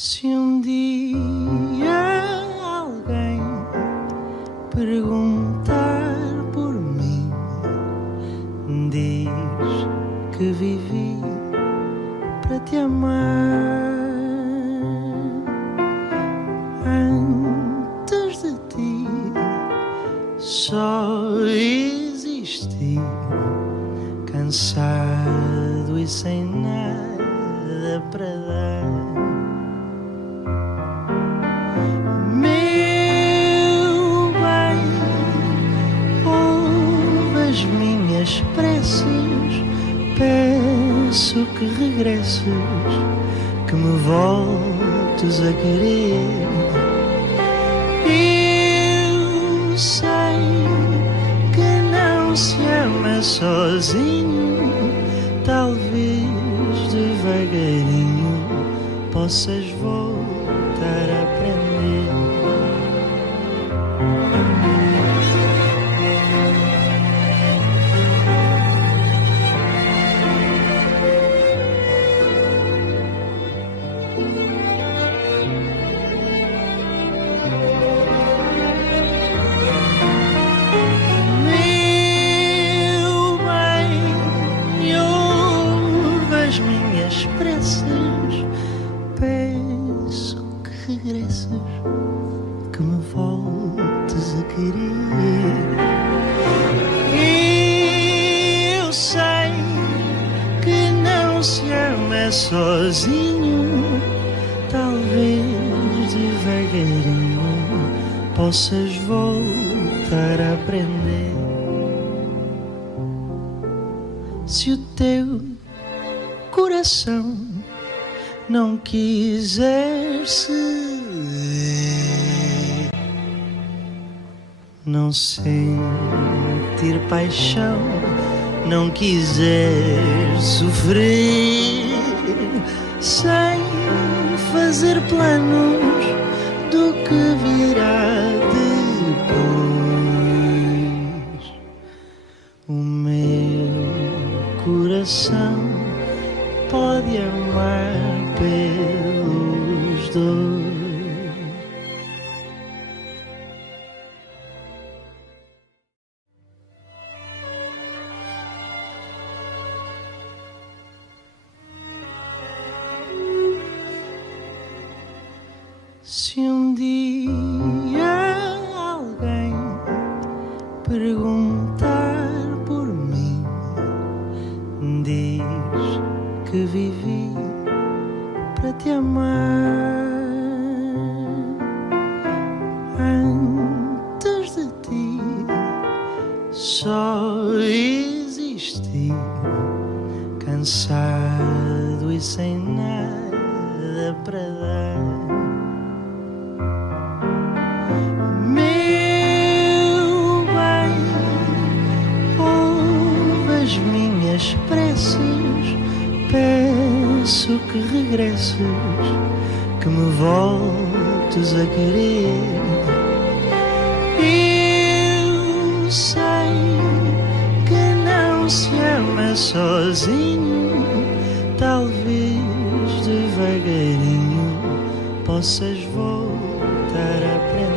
Se um dia alguém perguntar por mim, diz que vivi para te amar. Antes de ti só existi, cansado e sem nada para dar. Meu bem, ouve as minhas preces, peço que regresses, que me voltes a querer. Eu sei que não se ama sozinho, talvez devagarinho possas voltar a aprender. Meu bem, ouve as minhas preces, peço que regresses, que me voltes a querer. Eu sei que não se ama sozinho, talvez devagarinho possas voltar a aprender. Se o teu coração não quiser ceder, não sentir paixão, não quiser sofrer, sem fazer planos do que virá depois, o meu coração pode amar pelos dois. Se um dia alguém perguntar por mim, diz que vivi para te amar. Antes de ti só existi, cansado e sem nada para dar. Meu bem, ouve as minhas preces, peço que regresses, que me voltes a querer. Eu sei que não se ama sozinho, talvez devagarinho possas voltar a aprender.